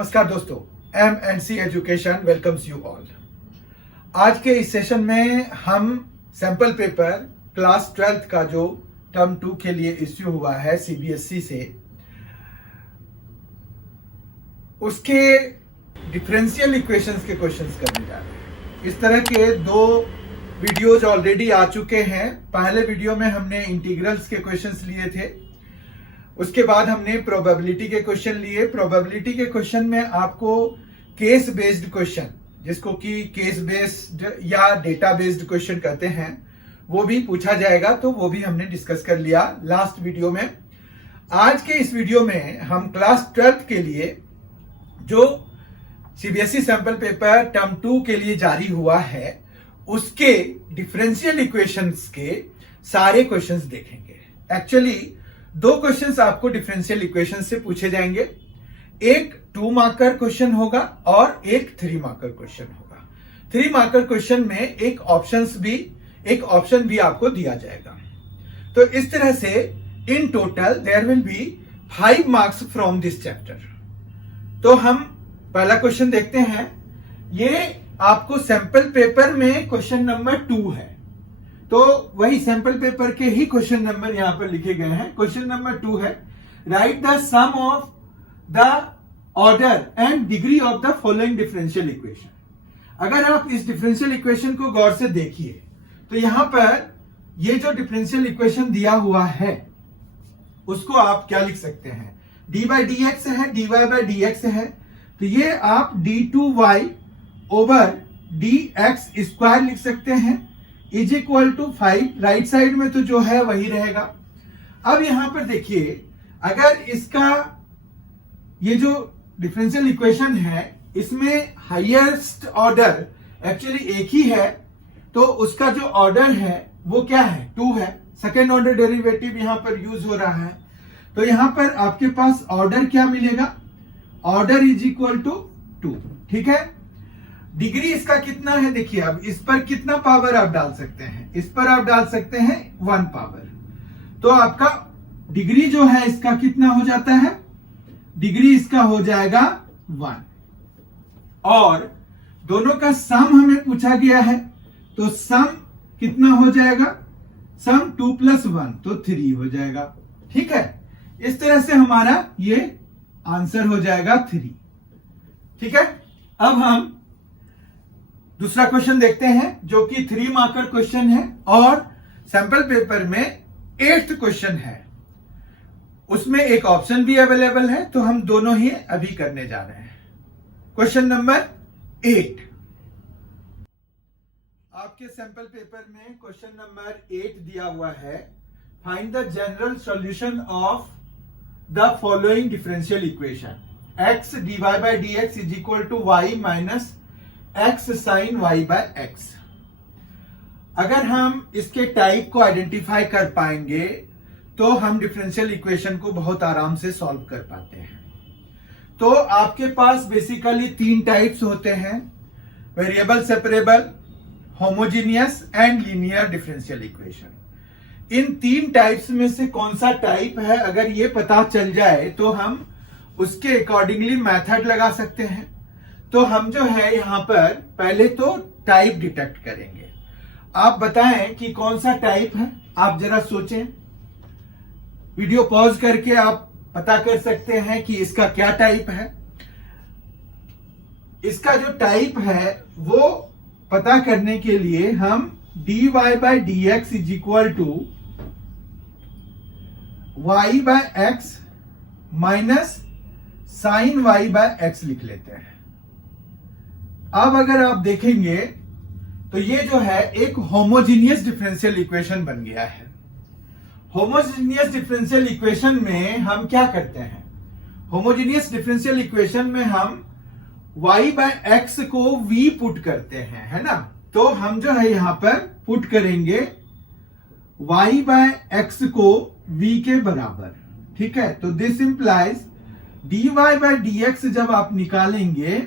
नमस्कार दोस्तों, M&C education welcomes you all. आज के इस सेशन में हम सैंपल पेपर क्लास 12th का जो टर्म 2 के लिए इश्यू हुआ है CBSE से, उसके डिफरेंशियल इक्वेशंस के क्वेश्चंस करने जा रहे हैं। इस तरह के दो वीडियोज ऑलरेडी आ चुके हैं। पहले वीडियो में हमने इंटीग्रल्स के क्वेश्चंस लिए थे, उसके बाद हमने प्रोबेबिलिटी के क्वेश्चन लिए। प्रोबेबिलिटी के क्वेश्चन में आपको केस बेस्ड क्वेश्चन, जिसको कि केस बेस्ड या डेटा बेस्ड क्वेश्चन कहते हैं, वो भी पूछा जाएगा, तो वो भी हमने डिस्कस कर लिया लास्ट वीडियो में। आज के इस वीडियो में हम क्लास 12th के लिए जो CBSE सैंपल पेपर टर्म 2 के लिए जारी हुआ है, उसके डिफरेंशियल इक्वेशंस के सारे क्वेश्चंस देखेंगे। एक्चुअली दो क्वेश्चंस आपको डिफरेंशियल इक्वेशन से पूछे जाएंगे। एक 2 मार्कर क्वेश्चन होगा और एक 3 मार्कर क्वेश्चन होगा। 3 मार्कर क्वेश्चन में एक ऑप्शन भी आपको दिया जाएगा। तो इस तरह से in total there will be 5 marks from this chapter. तो हम पहला क्वेश्चन देखते हैं। ये आपको सैंपल पेपर में क्वेश्चन नंबर 2 है, तो वही सैंपल पेपर के ही क्वेश्चन नंबर यहां पर लिखे गए हैं। क्वेश्चन नंबर 2 है, write the sum of the order and degree of the following differential equation. अगर आप इस डिफरेंशियल इक्वेशन को गौर से देखिए तो यहां पर ये जो डिफरेंशियल इक्वेशन दिया हुआ है, उसको आप क्या लिख सकते हैं? dy by dx है, dy by dx है, तो ये आप d2y ओवर dx स्क्वायर लिख सकते हैं is equal to 5। Right side में तो जो है वही रहेगा। अब यहां पर देखिए, अगर इसका ये जो डिफरेंशियल इक्वेशन है, इसमें हाईएस्ट ऑर्डर एक्चुअली एक ही है, तो उसका जो ऑर्डर है वो क्या है? 2 है। सेकेंड ऑर्डर डेरिवेटिव यहां पर यूज हो रहा है, तो यहां पर आपके पास ऑर्डर क्या मिलेगा? Order is equal to 2। ठीक है। डिग्री इसका कितना है? देखिए, अब इस पर कितना पावर आप डाल सकते हैं? इस पर आप डाल सकते हैं 1 पावर, तो आपका डिग्री जो है इसका कितना हो जाता है? डिग्री इसका हो जाएगा 1। और दोनों का सम हमें पूछा गया है, तो सम कितना हो जाएगा? सम 2 + 1 तो 3 हो जाएगा। ठीक है, इस तरह से हमारा ये आंसर हो जाएगा 3। ठीक है। अब हम दूसरा क्वेश्चन देखते हैं, जो कि 3 मार्कर क्वेश्चन है और सैंपल पेपर में 8th क्वेश्चन है। उसमें एक ऑप्शन भी अवेलेबल है, तो हम दोनों ही अभी करने जा रहे हैं। क्वेश्चन नंबर 8 आपके सैंपल पेपर में क्वेश्चन नंबर 8 दिया हुआ है, find the general solution of the following differential equation. x dy by dx is equal to y minus x sin y by x। अगर हम इसके टाइप को आइडेंटिफाई कर पाएंगे तो हम डिफरेंशियल इक्वेशन को बहुत आराम से सॉल्व कर पाते हैं। तो आपके पास बेसिकली 3 टाइप्स होते हैं, variable separable, homogeneous and linear differential equation. In 3 types में से कौन सा टाइप है, अगर ये पता चल जाए तो हम उसके अकॉर्डिंगली मेथड लगा सकते हैं। तो हम जो है यहां पर पहले तो टाइप डिटेक्ट करेंगे। आप बताएं कि कौन सा टाइप है। आप जरा सोचें, वीडियो पॉज करके आप पता कर सकते हैं कि इसका क्या टाइप है। इसका जो टाइप है वो पता करने के लिए हम dy by dx is equal to y by x minus sine y by x लिख लेते हैं। अब अगर आप देखेंगे तो ये जो है एक होमोजीनियस डिफरेंशियल इक्वेशन बन गया है। होमोजीनियस डिफरेंशियल इक्वेशन में हम क्या करते हैं? होमोजीनियस डिफरेंशियल इक्वेशन में हम y by x को v पुट करते हैं, है ना? तो हम जो है यहां पर पुट करेंगे y by x को v के बराबर। ठीक है, तो this implies dy by dx जब आप निकालेंगे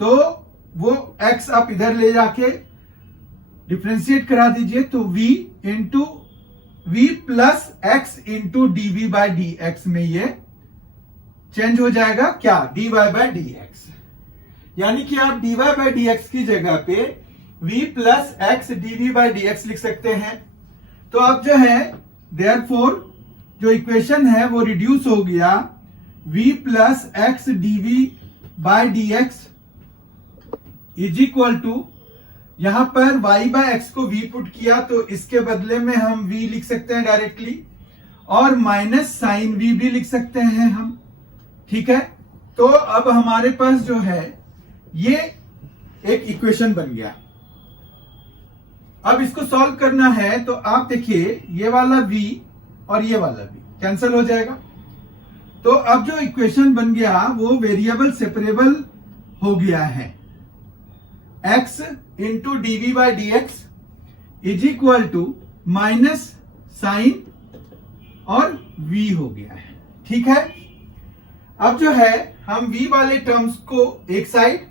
तो वो x आप इधर ले जाके डिफरेंशिएट करा दीजिए, तो v plus x into dv by dx में ये चेंज हो जाएगा क्या, dy बाय डी एक्स। यानी कि आप dy बाय डी एक्स की जगह पे v plus x dv by d x लिख सकते हैं। तो अब जो है देयरफॉर जो इक्वेशन है वो रिड्यूस हो गया v plus x dv by d x is equal to, यहां पर y बाय एक्स को v पुट किया तो इसके बदले में हम v लिख सकते हैं डायरेक्टली, और माइनस साइन v भी लिख सकते हैं हम। ठीक है, तो अब हमारे पास जो है ये एक इक्वेशन बन गया। अब इसको सॉल्व करना है तो आप देखिए ये वाला v और ये वाला v कैंसिल हो जाएगा। तो अब जो इक्वेशन बन गया वो वेरिएबल सेपरेबल हो गया है, x into dv by d x is equal to minus sine और v हो गया है। ठीक है, अब जो है हम v वाले टर्म्स को एक साइड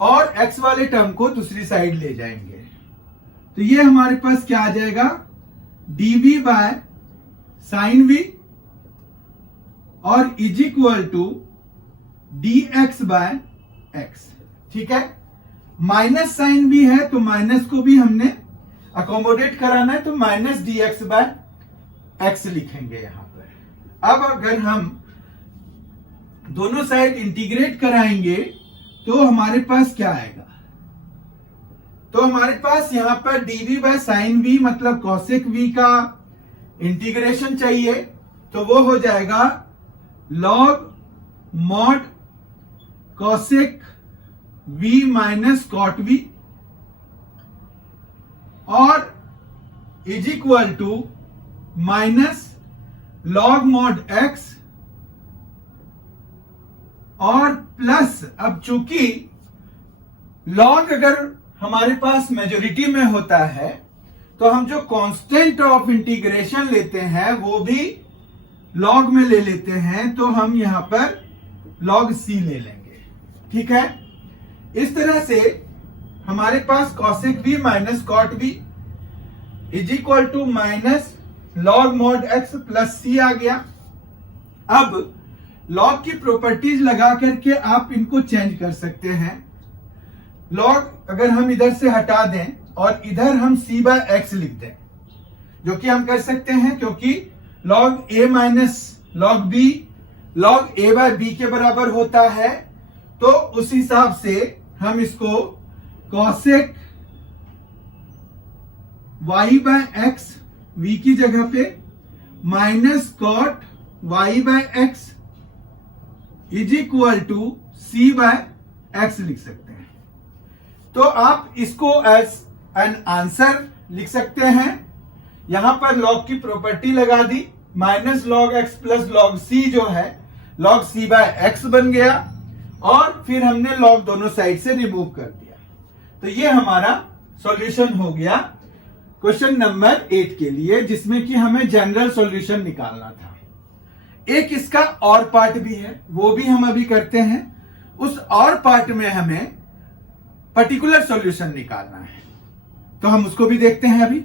और x वाले टर्म को दूसरी साइड ले जाएंगे। तो ये हमारे पास क्या आ जाएगा, dv बाय साइन v और is equal to dx by x। ठीक है, माइनस साइन भी है तो माइनस को भी हमने अकोमोडेट कराना है, तो माइनस dx बाय x लिखेंगे यहां पर। अब अगर हम दोनों साइड इंटीग्रेट कराएंगे तो हमारे पास क्या आएगा, तो हमारे पास यहां पर dv बाय साइन v मतलब कॉसेक v का इंटीग्रेशन चाहिए, तो वो हो जाएगा log mod cosec v minus cot v और is equal to minus log mod x और प्लस, अब चूंकि लॉग अगर हमारे पास मेजोरिटी में होता है तो हम जो कांस्टेंट ऑफ इंटीग्रेशन लेते हैं वो भी लॉग में ले लेते हैं, तो हम यहां पर लॉग c ले लेंगे। ठीक है, इस तरह से हमारे पास cosec v minus cot v is equal to minus log mod x plus c आ गया। अब लॉग की प्रॉपर्टीज लगा करके आप इनको चेंज कर सकते हैं। लॉग अगर हम इधर से हटा दें और इधर हम c बाय एक्स लिख दें, जो कि हम कर सकते हैं क्योंकि log a minus log b log a by b के बराबर होता है, तो उस हिसाब से हम इसको cosec y by x v की जगह पे minus cot y by x is equal to c by x लिख सकते हैं। तो आप इसको एज एन आंसर लिख सकते हैं। यहां पर लॉग की प्रॉपर्टी लगा दी, minus log X plus log C जो है लॉग सी बाय एक्स बन गया, और फिर हमने लॉग दोनों साइड से रिमूव कर दिया। तो ये हमारा सॉल्यूशन हो गया क्वेश्चन नंबर 8 के लिए, जिसमें कि हमें जनरल सॉल्यूशन निकालना था। एक इसका और पार्ट भी है, वो भी हम अभी करते हैं। उस और पार्ट में हमें पर्टिकुलर सॉल्यूशन निकालना है, तो हम उसको भी देखते हैं अभी।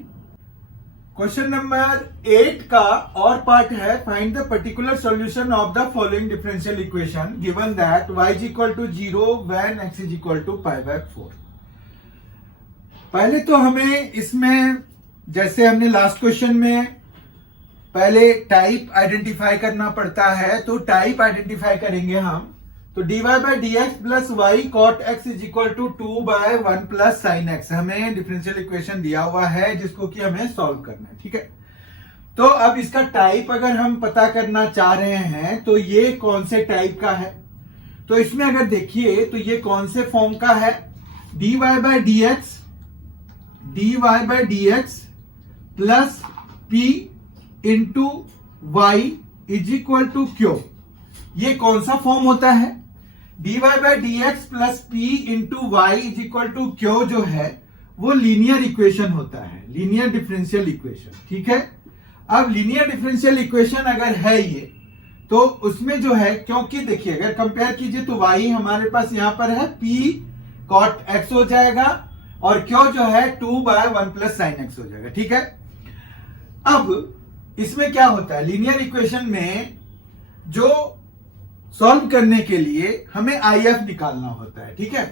क्वेश्चन नंबर 8 का और पार्ट है, find the particular solution of the following differential equation given that y is equal to 0 when x is equal to pi by 4। पहले तो हमें इसमें, जैसे हमने लास्ट क्वेश्चन में पहले टाइप आइडेंटिफाई करना पड़ता है, तो टाइप आइडेंटिफाई करेंगे हम। तो dy by d x plus y cot x is equal to 2 by 1 plus sine x हमें डिफरेंशियल इक्वेशन दिया हुआ है, जिसको कि हमें सॉल्व करना है। ठीक है, तो अब इसका टाइप अगर हम पता करना चाह रहे हैं तो ये कौन से टाइप का है, तो इसमें अगर देखिए तो ये कौन से फॉर्म का है, dy by d x plus p into y is equal to q. ये कौन सा फॉर्म होता है, dy by d x plus p into y is equal to q जो है वो लीनियर इक्वेशन होता है, लीनियर डिफरेंशियल इक्वेशन। ठीक है, अब लीनियर डिफरेंशियल इक्वेशन अगर है ये, तो उसमें जो है, क्योंकि देखिए अगर कंपेयर कीजिए तो y हमारे पास यहां पर है p cot x हो जाएगा और क्यू जो है 2 बाय 1 प्लस साइन एक्स हो जाएगा। ठीक है, अब इसमें क्या होता है, लीनियर इक्वेशन में जो सॉल्व करने के लिए हमें IF निकालना होता है, ठीक है।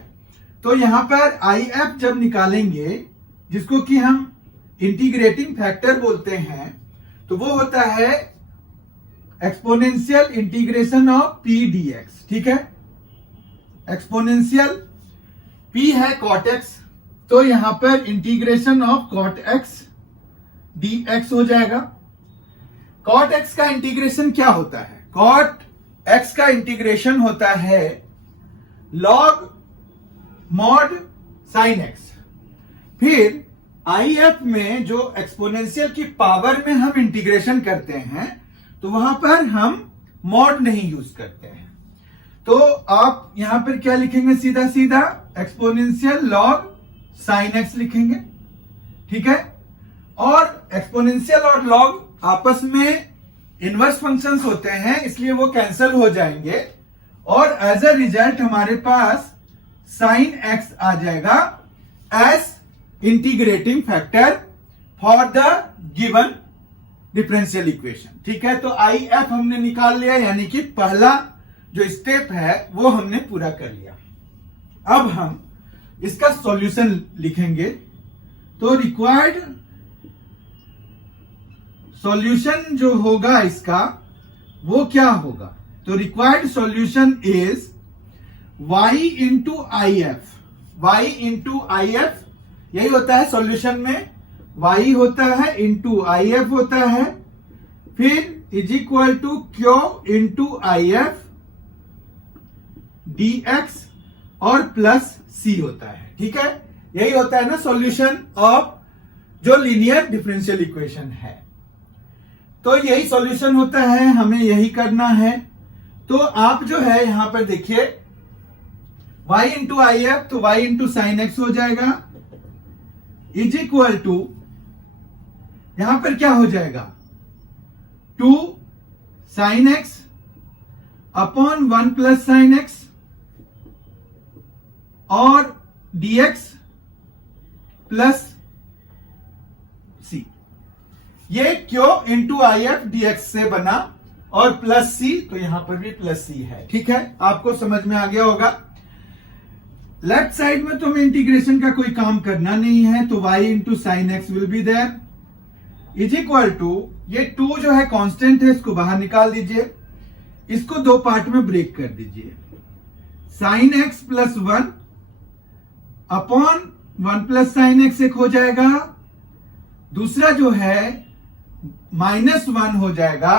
तो यहां पर IF जब निकालेंगे, जिसको कि हम इंटीग्रेटिंग फैक्टर बोलते हैं, तो वो होता है exponential integration of P dx, ठीक है। एक्सपोनेंशियल P है cot x, तो यहां पर integration of cot x dx हो जाएगा। cot x का इंटीग्रेशन क्या होता है? cot x का इंटीग्रेशन होता है log mod sin x। फिर IF में जो एक्सपोनेंशियल की पावर में हम इंटीग्रेशन करते हैं, तो वहां पर हम मॉड नहीं यूज करते हैं। तो आप यहां पर क्या लिखेंगे? सीधा सीधा एक्सपोनेंशियल लॉग साइन एक्स लिखेंगे, ठीक है। और एक्सपोनेंशियल और लॉग आपस में इनवर्स फंक्शंस होते हैं, इसलिए वो कैंसिल हो जाएंगे और एज अ रिजल्ट हमारे पास साइन एक्स आ जाएगा as integrating factor for the given differential equation, ठीक है। तो IF हमने निकाल लिया, यानी कि पहला जो स्टेप है वो हमने पूरा कर लिया। अब हम इसका सॉल्यूशन लिखेंगे। तो रिक्वायर्ड सॉल्यूशन जो होगा इसका वो क्या होगा? तो required solution is y into IF। y into IF यही होता है सॉल्यूशन में, y होता है इंटू IF होता है, फिर is equal to Q into IF dx और प्लस C होता है, ठीक है। यही होता है ना सॉल्यूशन ऑफ जो लीनियर डिफरेंशियल इक्वेशन है। तो यही सॉल्यूशन होता है, हमें यही करना है। तो आप जो है यहां पर देखिए y इंटू IF, तो y इंटू साइन एक्स हो जाएगा, इज इक्वल टू यहां पर क्या हो जाएगा? 2 sine x upon 1 plus sine x और dx प्लस c। ये Q इंटू IF dx से बना और प्लस c, तो यहां पर भी प्लस c है, ठीक है। आपको समझ में आ गया होगा। लेफ्ट साइड में तो हमें इंटीग्रेशन का कोई काम करना नहीं है, तो y into sine x will be there is equal to, ये 2 जो है कांस्टेंट है, इसको बाहर निकाल दीजिए, इसको 2 पार्ट में ब्रेक कर दीजिए। Sine x plus 1 upon 1 plus sine x एक हो जाएगा, दूसरा जो है -1 हो जाएगा,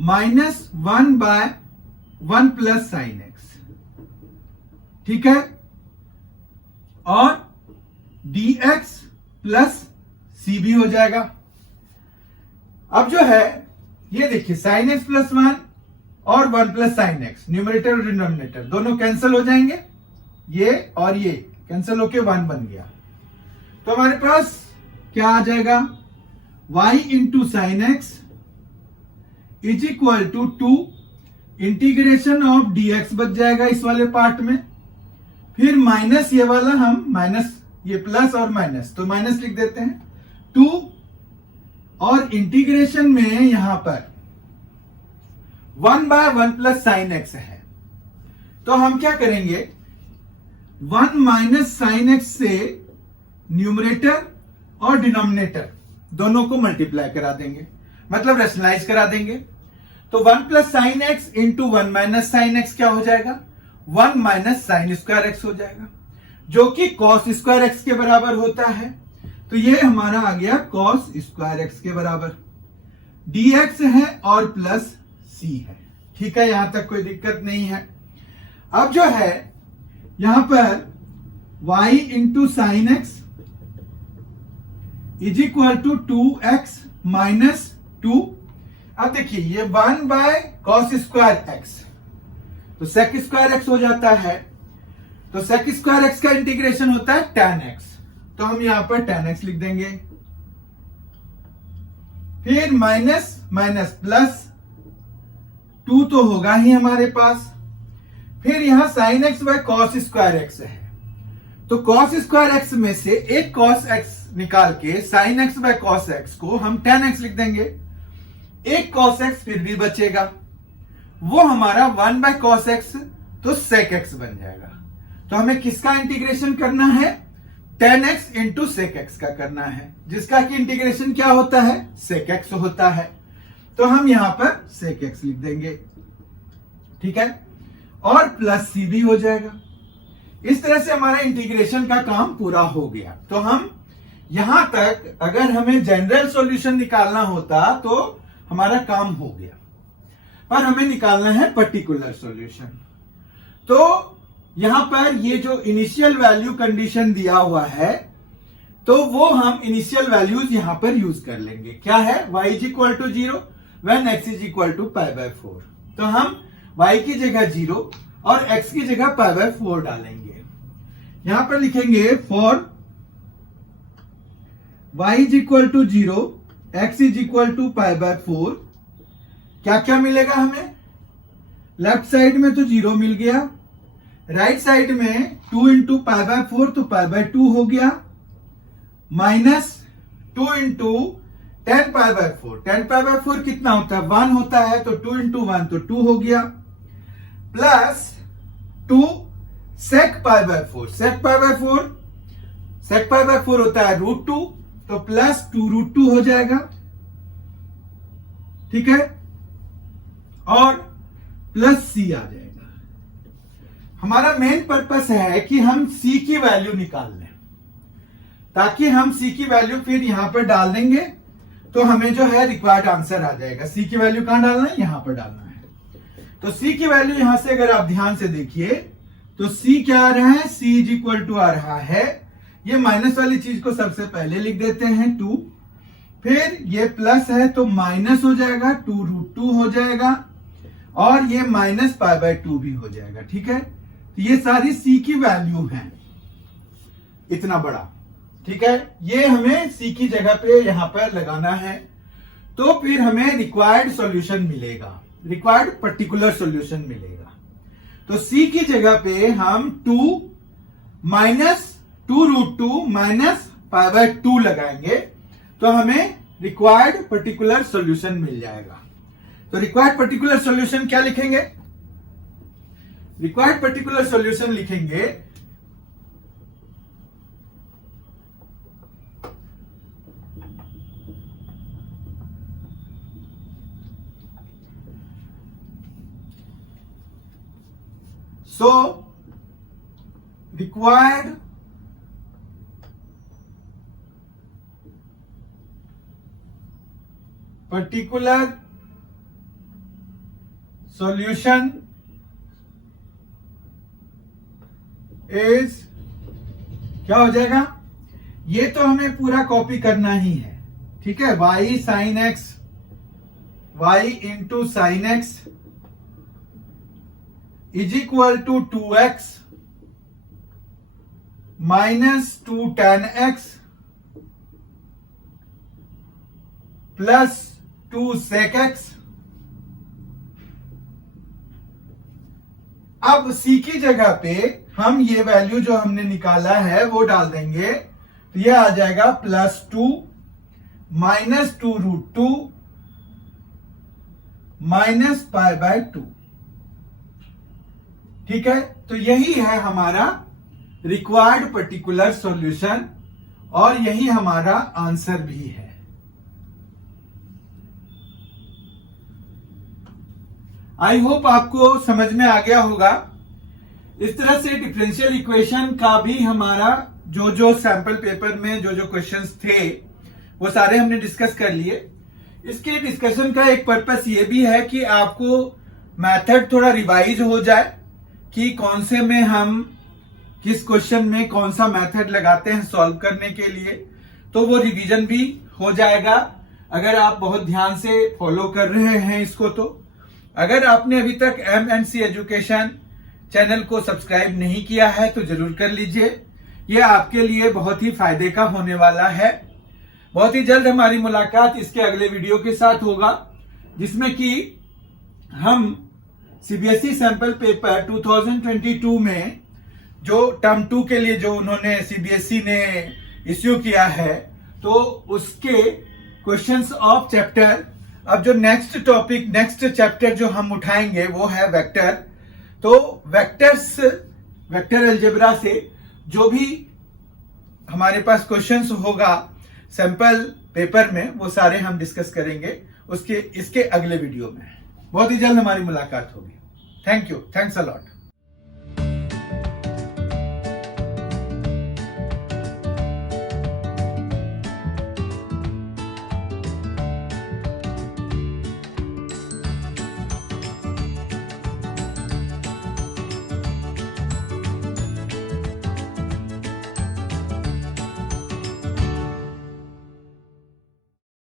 -1 बाय 1 प्लस साइन एक्स, ठीक है। और dx प्लस c भी हो जाएगा। अब जो है ये देखिए साइन एक्स प्लस 1 और 1 प्लस साइन एक्स, न्यूमरेटर और डिनोमिनेटर दोनों कैंसिल हो जाएंगे, ये और ये कैंसिल होके 1 बन गया। तो हमारे पास क्या आ जाएगा? y into sine x is equal to 2 integration of dx बच जाएगा इस वाले पार्ट में, फिर माइनस ये वाला, हम माइनस ये प्लस और माइनस, तो माइनस लिख देते हैं 2 और इंटीग्रेशन में यहां पर 1 बाय 1 प्लस साइन एक्स है, तो हम क्या करेंगे? 1 माइनस साइन एक्स से न्यूमरेटर और डिनोमिनेटर दोनों को मल्टीप्लाई करा देंगे, मतलब रेशनलाइज करा देंगे। तो 1 plus sine x into 1 minus sine x क्या हो जाएगा? 1 माइनस साइन स्क्वायर एक्स हो जाएगा, जो कि कॉस स्क्वायर एक्स के बराबर होता है। तो ये हमारा आ गया कॉस स्क्वायर एक्स के बराबर, dx है और प्लस c है, ठीक है। यहां तक कोई दिक्कत नहीं है। अब जो है यहां पर y into sine x is equal to 2x minus 2। अब देखिए ये 1 बाय कॉस स्क्वायर एक्स, तो सेक स्क्वायर एक्स हो जाता है, तो सेक स्क्वायर एक्स का इंटीग्रेशन होता है tan x, तो हम यहां पर tan x लिख देंगे, फिर माइनस माइनस प्लस 2 तो होगा ही हमारे पास, फिर यहां sine x by cos square x है, तो कॉस स्क्वायर एक्स में से एक कॉस एक्स निकाल के sine x by cos x को हम tan x लिख देंगे, एक कॉस एक्स फिर भी बचेगा, वो हमारा 1/cos x तो sec x बन जाएगा। तो हमें किसका इंटीग्रेशन करना है? tan x into sec x का करना है, जिसका कि इंटीग्रेशन क्या होता है? sec x होता है। तो हम यहां पर sec x लिख देंगे, ठीक है, और प्लस c भी हो जाएगा। इस तरह से हमारा इंटीग्रेशन का काम पूरा हो गया। तो हम यहां तक अगर हमें जनरल सॉल्यूशन निकालना होता तो हमारा काम हो गया, पर हमें निकालना है पर्टिकुलर सॉल्यूशन। तो यहां पर ये जो इनिशियल वैल्यू कंडीशन दिया हुआ है, तो वो हम इनिशियल वैल्यूज यहां पर यूज कर लेंगे। क्या है? y is equal to 0 when x is equal to π/4। तो हम y की जगह 0 और x की जगह π/4 डालेंगे। यहां पर लिखेंगे for y is equal to 0 x is equal to π/4। क्या क्या मिलेगा हमें? लेफ्ट साइड में तो 0 मिल गया, राइट साइड में 2 इंटू π/4 तो π/2 हो गया, माइनस 2 इंटू 10 π/4। 10 π/4 कितना होता है? 1 होता है, तो 2 इंटू 1 तो 2 हो गया, प्लस 2 sec π/4। sec π/4 होता है √2, तो प्लस 2 √2 हो जाएगा, ठीक है, और प्लस c आ जाएगा। हमारा मेन पर्पस है कि हम c की वैल्यू निकाल लें, ताकि हम c की वैल्यू फिर यहां पर डाल देंगे तो हमें जो है रिक्वायर्ड आंसर आ जाएगा। c की वैल्यू कहां डालना है? यहां पर डालना है। तो c की वैल्यू यहां से अगर आप ध्यान से देखिए तो c क्या आ रहा है? c इज इक्वल टू आ रहा है, ये माइनस वाली चीज को सबसे पहले लिख देते हैं 2, फिर ये प्लस है तो माइनस हो जाएगा, 2 √2 हो जाएगा, और ये माइनस π/2 भी हो जाएगा, ठीक है। तो ये सारी c की वैल्यू है, इतना बड़ा, ठीक है। ये हमें c की जगह पे यहां पर लगाना है, तो फिर हमें रिक्वायर्ड सॉल्यूशन मिलेगा, रिक्वायर्ड पर्टिकुलर सॉल्यूशन मिलेगा। तो c की जगह पे हम 2 माइनस 2 √2 माइनस π/2 लगाएंगे, तो हमें रिक्वायर्ड पर्टिकुलर सॉल्यूशन मिल जाएगा। तो रिक्वायर्ड पर्टिकुलर सॉल्यूशन क्या लिखेंगे? रिक्वायर्ड पर्टिकुलर सॉल्यूशन लिखेंगे required particular solution is क्या हो जाएगा? ये तो हमें पूरा कॉपी करना ही है, ठीक है। y sin x, y into sine x is equal to 2x minus 2 tan x plus 2 sec x। अब c की जगह पे हम ये वैल्यू जो हमने निकाला है वो डाल देंगे, तो ये आ जाएगा प्लस 2 माइनस 2 √2 माइनस π/2, ठीक है। तो यही है हमारा रिक्वायर्ड पर्टिकुलर सॉल्यूशन, और यही हमारा आंसर भी है। आई होप आपको समझ में आ गया होगा। इस तरह से डिफरेंशियल इक्वेशन का भी हमारा जो जो सैंपल पेपर में जो जो क्वेश्चंस थे वो सारे हमने डिस्कस कर लिए। इसके डिस्कशन का एक पर्पस ये भी है कि आपको मेथड थोड़ा रिवाइज हो जाए कि कौन से में हम किस क्वेश्चन में कौन सा मेथड लगाते हैं सॉल्व करने के लिए, तो वो रिवीजन भी हो जाएगा अगर आप बहुत ध्यान से फॉलो कर रहे हैं इसको। तो अगर आपने अभी तक MNC एजुकेशन चैनल को सब्सक्राइब नहीं किया है तो जरूर कर लीजिए, ये आपके लिए बहुत ही फायदे का होने वाला है। बहुत ही जल्द हमारी मुलाकात इसके अगले वीडियो के साथ होगा, जिसमें कि हम CBSE सैंपल पेपर 2022 में जो टर्म 2 के लिए जो उन्होंने CBSE ने इश्यू किया है, तो उसके क्वेश्चंस ऑफ चैप्टर अब जो नेक्स्ट टॉपिक, नेक्स्ट चैप्टर जो हम उठाएंगे वो है वेक्टर। तो वेक्टर्स, वेक्टर अलजेब्रा से जो भी हमारे पास क्वेश्चंस होगा सैंपल पेपर में, वो सारे हम डिस्कस करेंगे इसके अगले वीडियो में। बहुत ही जल्द हमारी मुलाकात होगी। Thank you, thanks a lot.